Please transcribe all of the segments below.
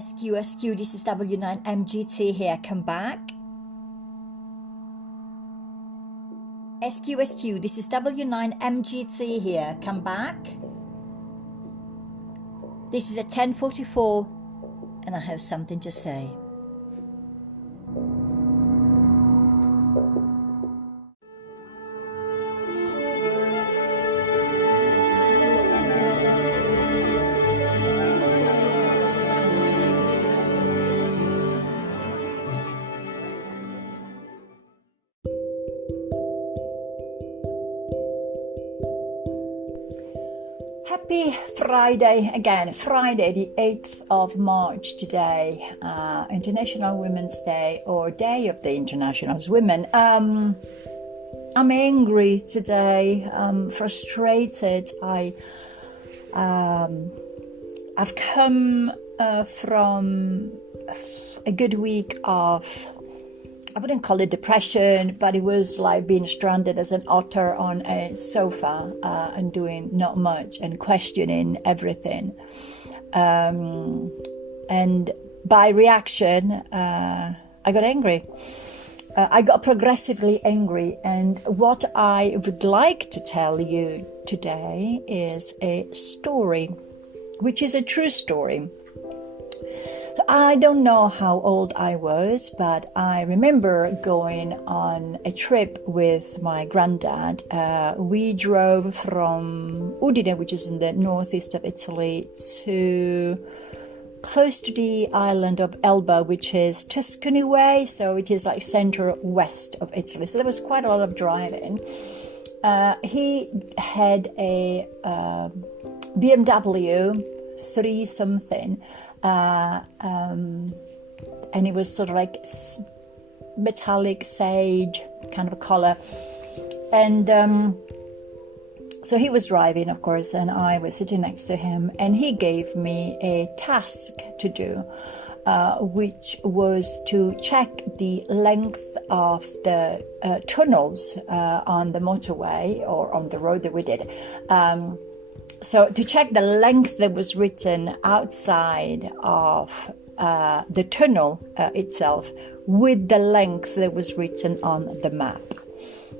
SQ, this is W9MGT here, come back. SQ, this is W9MGT here, come back. This is at 10:44 and I have something to say. Happy Friday again, Friday the 8th of March today, International Women's Day or Day of the International Women. I'm angry today, I'm frustrated. I've come from a good week of, I wouldn't call it depression, but it was like being stranded as an otter on a sofa and doing not much and questioning everything. And by reaction, I got angry. I got progressively angry. And what I would like to tell you today is a story, which is a true story. So I don't know how old I was, but I remember going on a trip with my granddad. We drove from Udine, which is in the northeast of Italy, to close to the island of Elba, which is Tuscany way. So it is like center west of Italy. So there was quite a lot of driving. He had a BMW 3 something. And it was sort of like metallic sage kind of color. And so he was driving, of course, and I was sitting next to him, and he gave me a task to do, which was to check the length of the tunnels on the motorway or on the road that we did. So to check the length that was written outside of the tunnel itself with the length that was written on the map.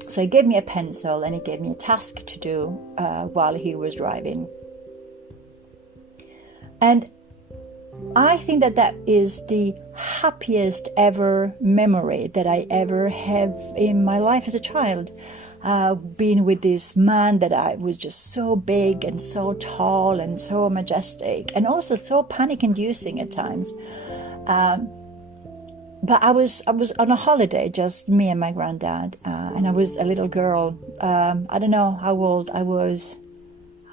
So he gave me a pencil and he gave me a task to do while he was driving. And I think that that is the happiest ever memory that I ever have in my life as a child. Being with this man that I was just so big and so tall and so majestic and also so panic-inducing at times. But I was on a holiday, just me and my granddad, and I was a little girl. I don't know how old I was.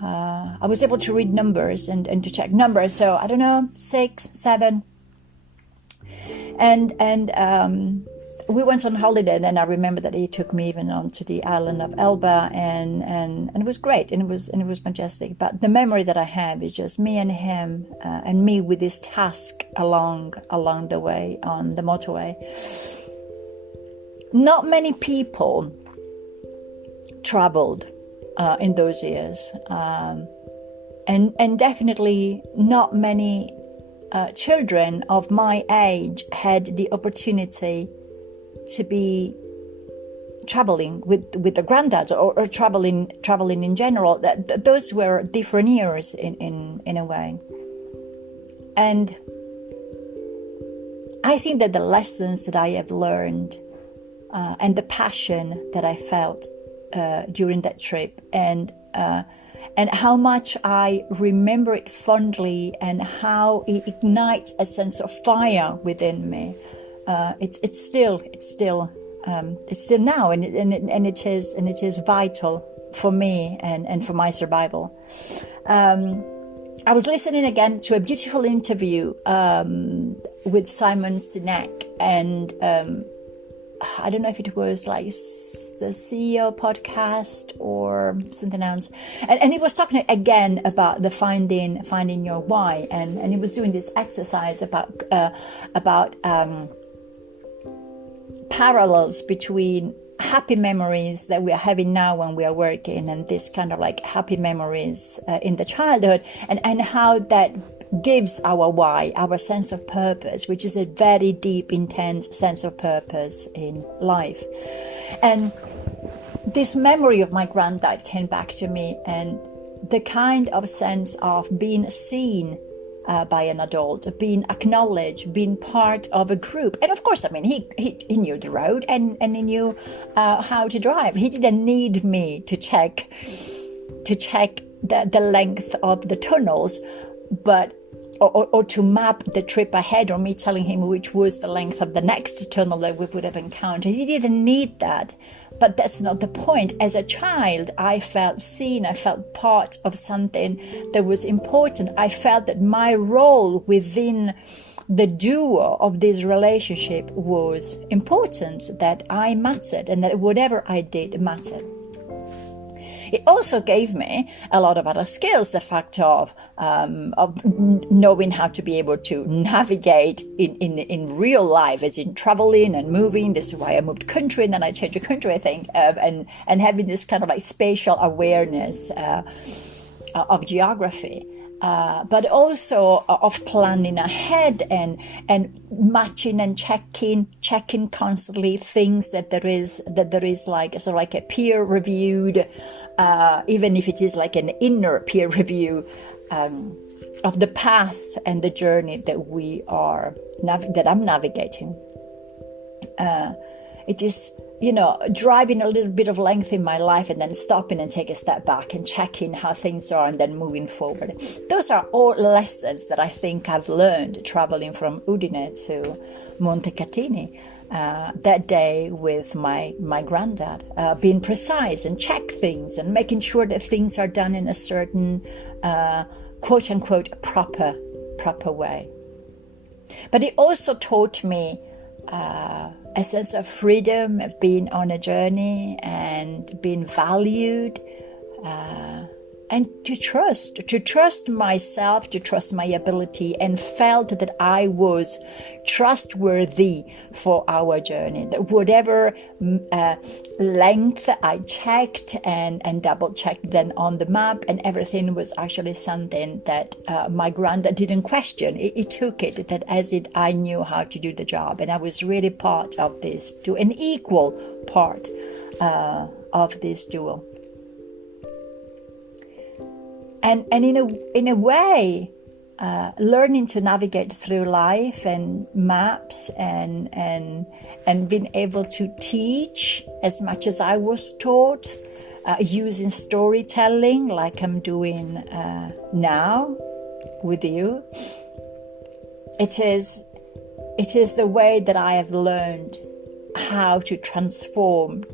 I was able to read numbers and to check numbers. So I don't know, 6, 7, and we went on holiday, and then I remember that he took me even onto the island of Elba, and it was great, and it was majestic. But the memory that I have is just me and him, and me with this task along the way on the motorway. Not many people traveled in those years, and definitely not many children of my age had the opportunity to be traveling with the granddads or traveling in general. Those were different years in a way. And I think that the lessons that I have learned and the passion that I felt during that trip and how much I remember it fondly and how it ignites a sense of fire within me. It's still now, and it is vital for me and for my survival. I was listening again to a beautiful interview with Simon Sinek, and I don't know if it was like the CEO podcast or something else, and he was talking again about the finding your why, and he was doing this exercise about parallels between happy memories that we are having now when we are working and this kind of like happy memories in the childhood, and how that gives our why, our sense of purpose, which is a very deep, intense sense of purpose in life. And this memory of my granddad came back to me, and the kind of sense of being seen by an adult, being acknowledged, being part of a group. And of course, I mean, he knew the road and he knew how to drive. He didn't need me to check the length of the tunnels, but or to map the trip ahead, or me telling him which was the length of the next tunnel that we would have encountered. He didn't need that. But that's not the point. As a child, I felt seen. I felt part of something that was important. I felt that my role within the duo of this relationship was important, that I mattered, and that whatever I did mattered. It also gave me a lot of other skills, the fact of knowing how to be able to navigate in real life, as in traveling and moving. This is why I moved country, and then I changed the country, I think, and having this kind of like spatial awareness of geography. But also of planning ahead and matching and checking constantly things that there is like sort of like a peer reviewed, even if it is like an inner peer review of the path and the journey that we are that I'm navigating. It is, driving a little bit of length in my life and then stopping and take a step back and checking how things are and then moving forward. Those are all lessons that I think I've learned traveling from Udine to Montecatini that day with my granddad, being precise and check things and making sure that things are done in a certain quote unquote proper way. But it also taught me a sense of freedom, of being on a journey and being valued, and to trust myself, to trust my ability, and felt that I was trustworthy for our journey. That whatever length I checked and double checked then on the map, and everything was actually something that my granddad didn't question. He took it that as it I knew how to do the job, and I was really part of this, to an equal part of this duo. And in a way, learning to navigate through life and maps and being able to teach as much as I was taught, using storytelling like I'm doing now with you. It is the way that I have learned how to transform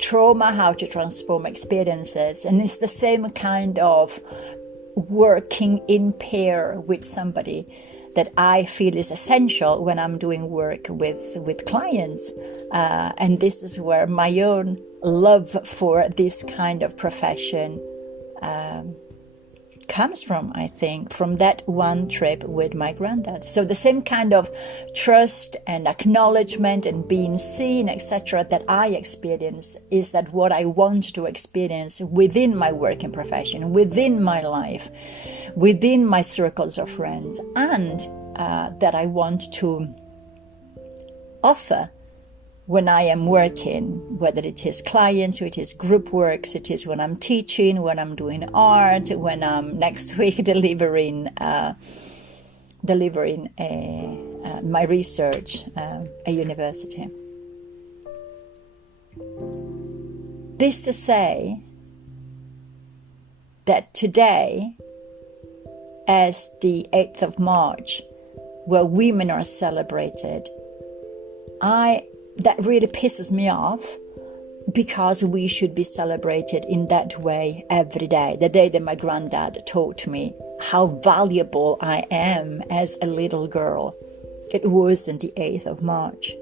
trauma, how to transform experiences. And it's the same kind of working in pair with somebody that I feel is essential when I'm doing work with clients. And this is where my own love for this kind of profession comes from, I think, from that one trip with my granddad. So the same kind of trust and acknowledgement and being seen, etc., that I experience is that what I want to experience within my working profession, within my life, within my circles of friends, and that I want to offer when I am working, whether it is clients, or it is group works, it is when I'm teaching, when I'm doing art, when I'm next week delivering my research at university. This to say that today, as the 8th of March, where women are celebrated, that really pisses me off, because we should be celebrated in that way every day. The day that my granddad taught me how valuable I am as a little girl, it wasn't the 8th of March.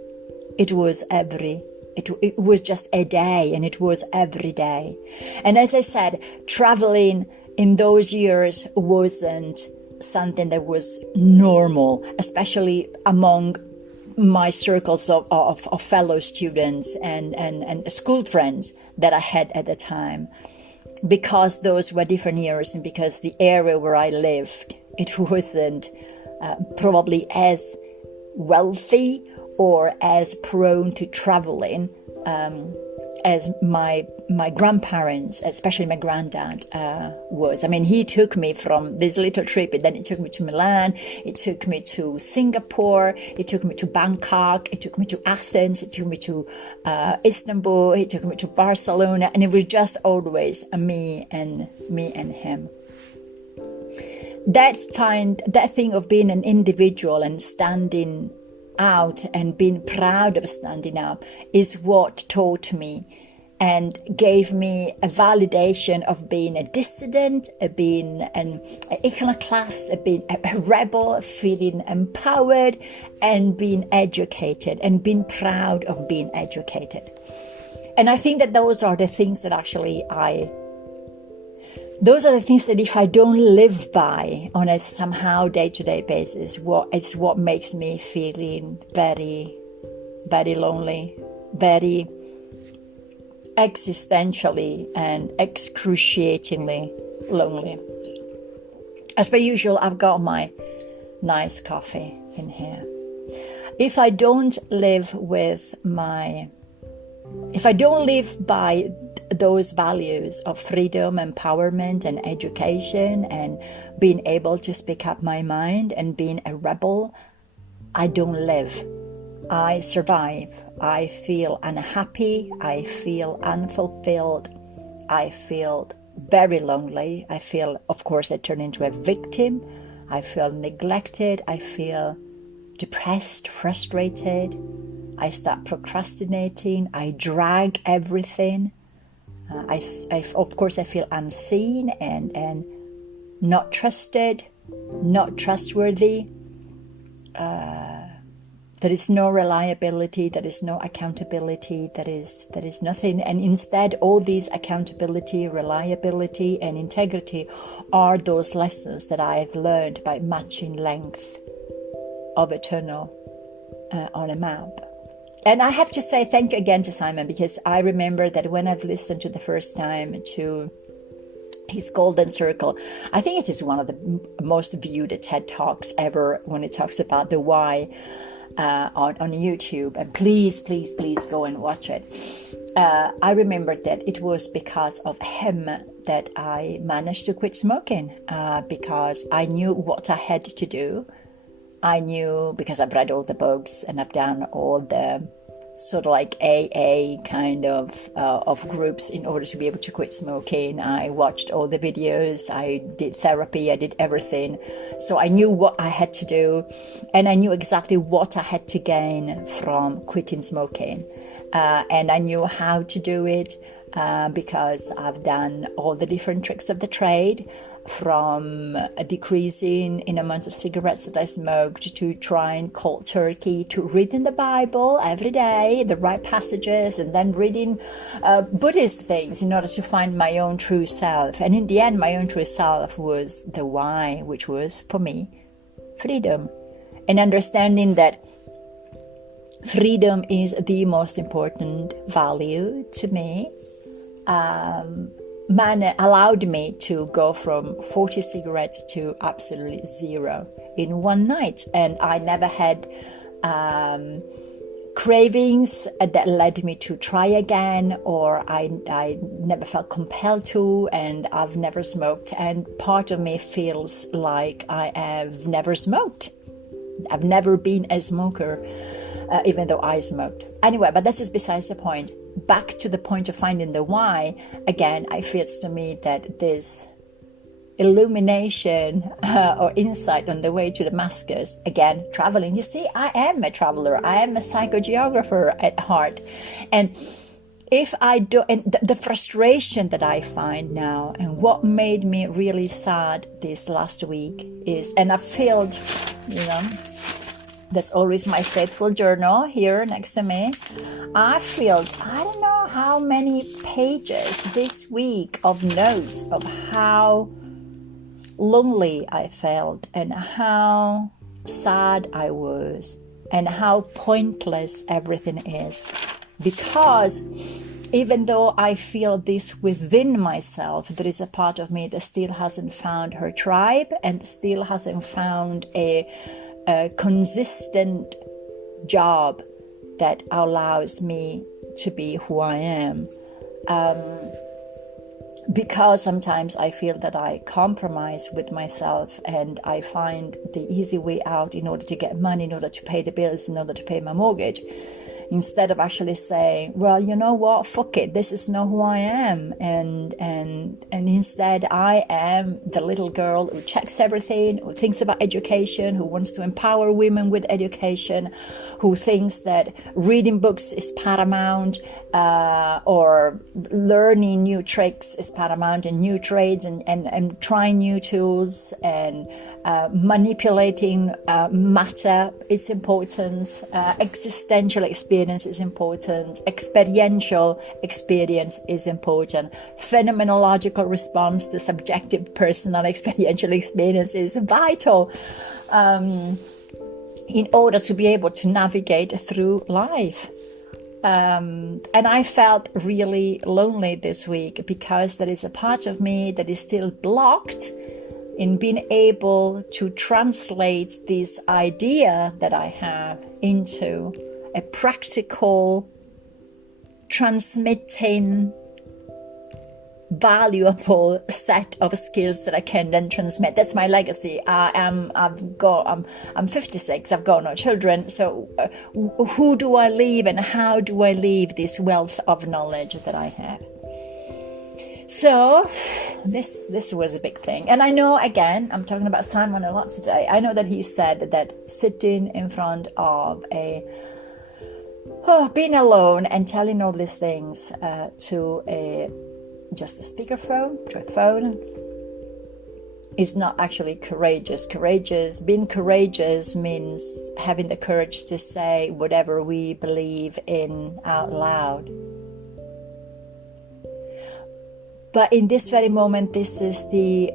It was it was just a day, and it was every day. And as I said, traveling in those years wasn't something that was normal, especially among my circles of fellow students and school friends that I had at the time, because those were different years, and because the area where I lived It wasn't probably as wealthy or as prone to traveling as my grandparents, especially my granddad, was. I mean, he took me from this little trip, and then it took me to Milan, it took me to Singapore, it took me to Bangkok, it took me to Athens, it took me to Istanbul, it took me to Barcelona, and it was just always me and him. That thing of being an individual and standing out and being proud of standing up is what taught me and gave me a validation of being a dissident, being an iconoclast, being a rebel, feeling empowered, and being educated, and being proud of being educated. And I think that those are the things that actually those are the things that if I don't live by on a somehow day-to-day basis, it's what makes me feeling very, very lonely, very existentially and excruciatingly lonely. As per usual, I've got my nice coffee in here. If I don't live by those values of freedom, empowerment, and education, and being able to speak up my mind and being a rebel, I don't live. I survive. I feel unhappy. I feel unfulfilled. I feel very lonely. I feel, of course, I turn into a victim. I feel neglected. I feel depressed, frustrated. I start procrastinating. I drag everything. Of course, I feel unseen and not trusted, not trustworthy. There is no reliability. There is no accountability. There is nothing. And instead, all these accountability, reliability, and integrity are those lessons that I've learned by matching length of a tunnel on a map. And I have to say thank you again to Simon, because I remember that when I've listened to the first time to his Golden Circle, I think it is one of the most viewed TED Talks ever when it talks about the why on YouTube. And please go and watch it. I remember that it was because of him that I managed to quit smoking, because I knew what I had to do. I knew, because I've read all the books and I've done all the sort of like AA kind of groups in order to be able to quit smoking. I watched all the videos, I did therapy, I did everything. So I knew what I had to do, and I knew exactly what I had to gain from quitting smoking. And I knew how to do it because I've done all the different tricks of the trade, from decreasing in amounts of cigarettes that I smoked, to trying cold turkey, to reading the Bible every day, the right passages, and then reading Buddhist things in order to find my own true self. And in the end, my own true self was the why, which was, for me, freedom. And understanding that freedom is the most important value to me. Allowed me to go from 40 cigarettes to absolutely zero in one night. And I never had cravings that led me to try again, or I never felt compelled to, and I've never smoked. And part of me feels like I have never smoked. I've never been a smoker, even though I smoked. Anyway, but this is besides the point. Back to the point of finding the why, again, I feel to me that this illumination or insight on the way to Damascus, again, traveling. You see, I am a traveler. I am a psychogeographer at heart. And if I do, and the frustration that I find now, and what made me really sad this last week is, and I felt, that's always my faithful journal here next to me. I don't know how many pages this week of notes of how lonely I felt, and how sad I was, and how pointless everything is. Because even though I feel this within myself, there is a part of me that still hasn't found her tribe and still hasn't found a consistent job that allows me to be who I am. Because sometimes I feel that I compromise with myself and I find the easy way out in order to get money, in order to pay the bills, in order to pay my mortgage, instead of actually saying, well, you know what, fuck it, this is not who I am. And instead I am the little girl who checks everything, who thinks about education, who wants to empower women with education, who thinks that reading books is paramount, or learning new tricks is paramount, and new trades, and trying new tools, and manipulating matter is important, existential experience is important, experiential experience is important, phenomenological response to subjective personal experiential experience is vital in order to be able to navigate through life. And I felt really lonely this week because there is a part of me that is still blocked in being able to translate this idea that I have into a practical, transmitting, valuable set of skills that I can then transmit. That's my legacy. I'm 56. I've got no children. So who do I leave, and how do I leave this wealth of knowledge that I have? So this was a big thing. And I know, again, I'm talking about Simon a lot today. I know that he said that sitting in front of being alone and telling all these things to just a speakerphone, to a phone, is not actually courageous. Being courageous means having the courage to say whatever we believe in out loud. But in this very moment, this is the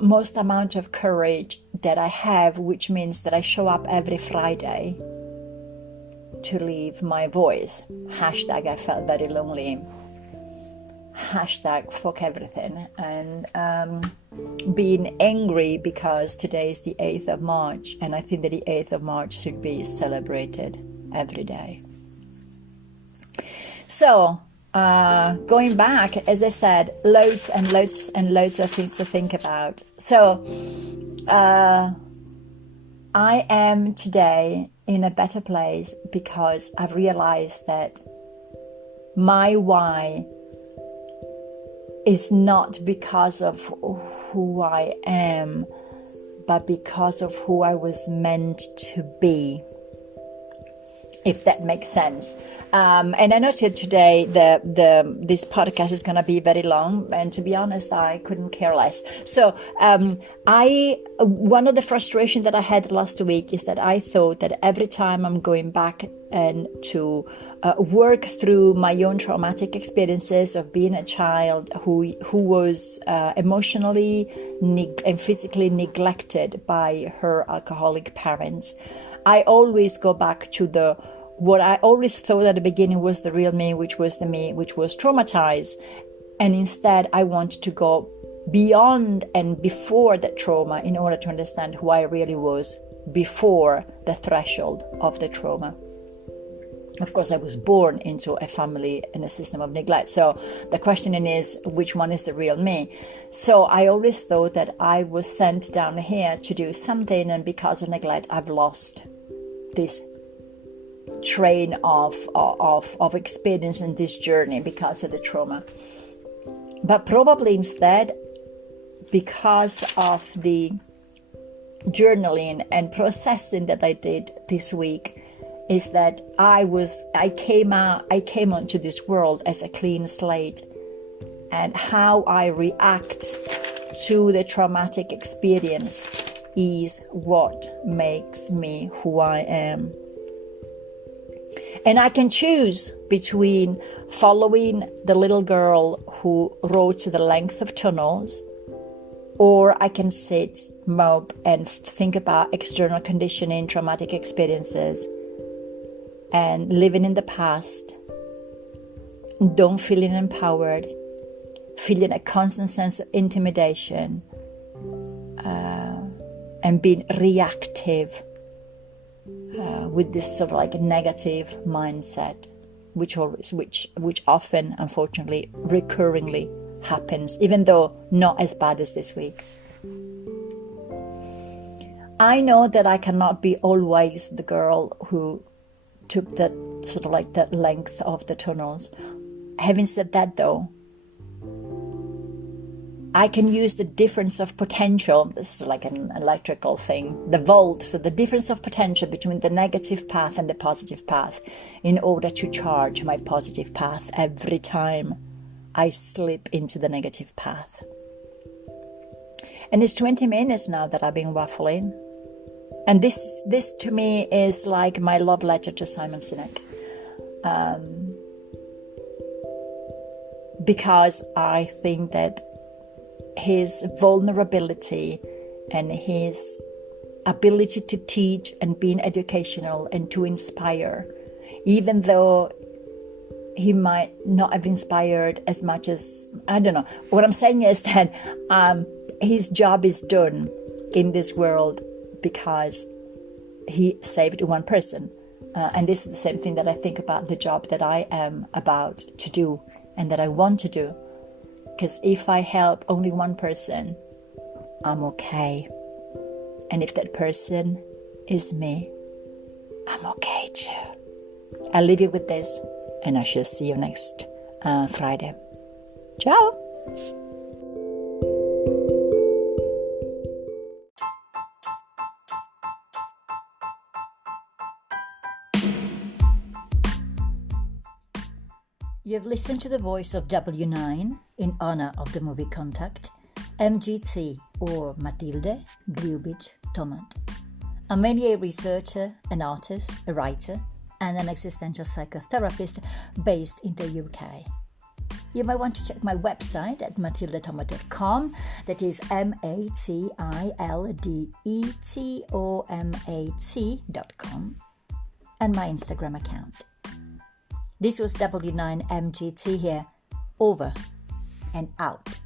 most amount of courage that I have, which means that I show up every Friday to leave my voice. Hashtag I felt very lonely. Hashtag fuck everything. And being angry because today is the 8th of March, and I think that the 8th of March should be celebrated every day. So, going back, as I said, loads and loads and loads of things to think about. So I am today in a better place because I've realized that my why is not because of who I am, but because of who I was meant to be, if that makes sense. And I know today this podcast is going to be very long, and to be honest, I couldn't care less. So one of the frustrations that I had last week is that I thought that every time I'm going back and to work through my own traumatic experiences of being a child who was emotionally and physically neglected by her alcoholic parents, I always go back to what I always thought at the beginning was the real me, which was the me, which was traumatized. And instead, I want to go beyond and before that trauma in order to understand who I really was before the threshold of the trauma. Of course, I was born into a family in a system of neglect. So the question is, which one is the real me? So I always thought that I was sent down here to do something, and because of neglect, I've lost this train of experience in this journey because of the trauma. But probably instead, because of the journaling and processing that I did this week, is that I came onto this world as a clean slate, and how I react to the traumatic experience is what makes me who I am. And I can choose between following the little girl who rode to the length of tunnels, or I can sit, mope, and think about external conditioning, traumatic experiences, and living in the past, don't feeling empowered, feeling a constant sense of intimidation, and being reactive with this sort of like a negative mindset, which often, unfortunately, recurringly happens, even though not as bad as this week. I know that I cannot be always the girl who took that sort of like that length of the tunnels. Having said that, though, I can use the difference of potential. This is like an electrical thing, the volt. So the difference of potential between the negative path and the positive path in order to charge my positive path every time I slip into the negative path. And it's 20 minutes now that I've been waffling. And this to me is like my love letter to Simon Sinek. Because I think that his vulnerability and his ability to teach and being educational and to inspire, even though he might not have inspired as much as, I don't know. What I'm saying is that his job is done in this world because he saved one person. And this is the same thing that I think about the job that I am about to do and that I want to do. Because if I help only one person, I'm okay. And if that person is me, I'm okay too. I'll leave you with this, and I shall see you next Friday. Ciao! You have listened to the voice of W9 in honor of the movie Contact, MGT or Matilde Gliubic Tomat. I'm mainly a researcher, an artist, a writer, and an existential psychotherapist based in the UK. You might want to check my website at matildetomat.com. That is matildetomat.com, and my Instagram account. This was W9MGT here, over and out.